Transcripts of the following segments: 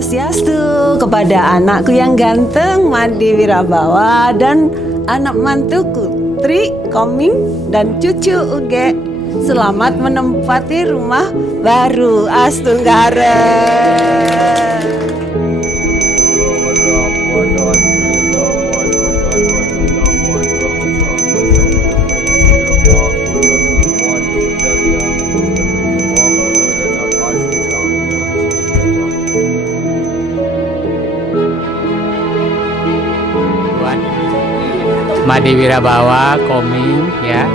Swastiastu kepada anakku yang ganteng Madi Wirabawa dan anak mantuku Tri Koming dan cucu Uge. Selamat menempati rumah baru Astunggara. Madi Wirabawa, Koming ya,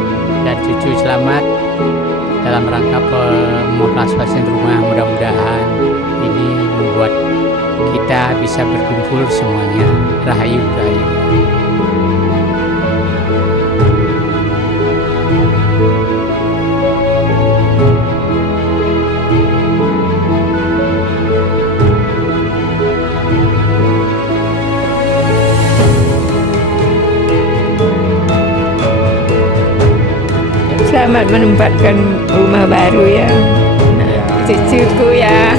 dan cucu selamat dalam rangka pemulasaran rumah. Mudah-mudahan ini membuat kita bisa berkumpul semuanya. Rahayu, rahayu. Selamat menempatkan rumah baru ya, cucuku ya.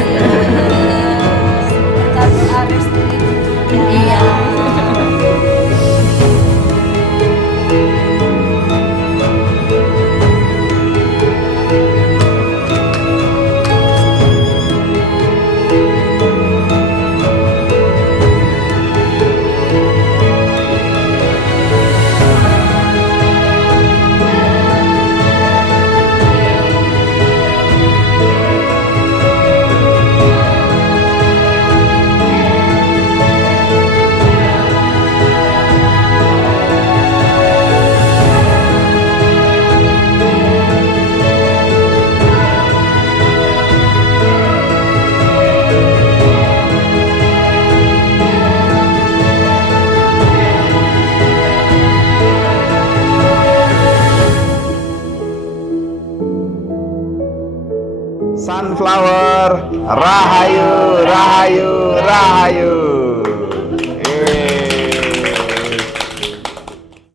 Iya. Sunflower, rahayu, rahayu, rahayu.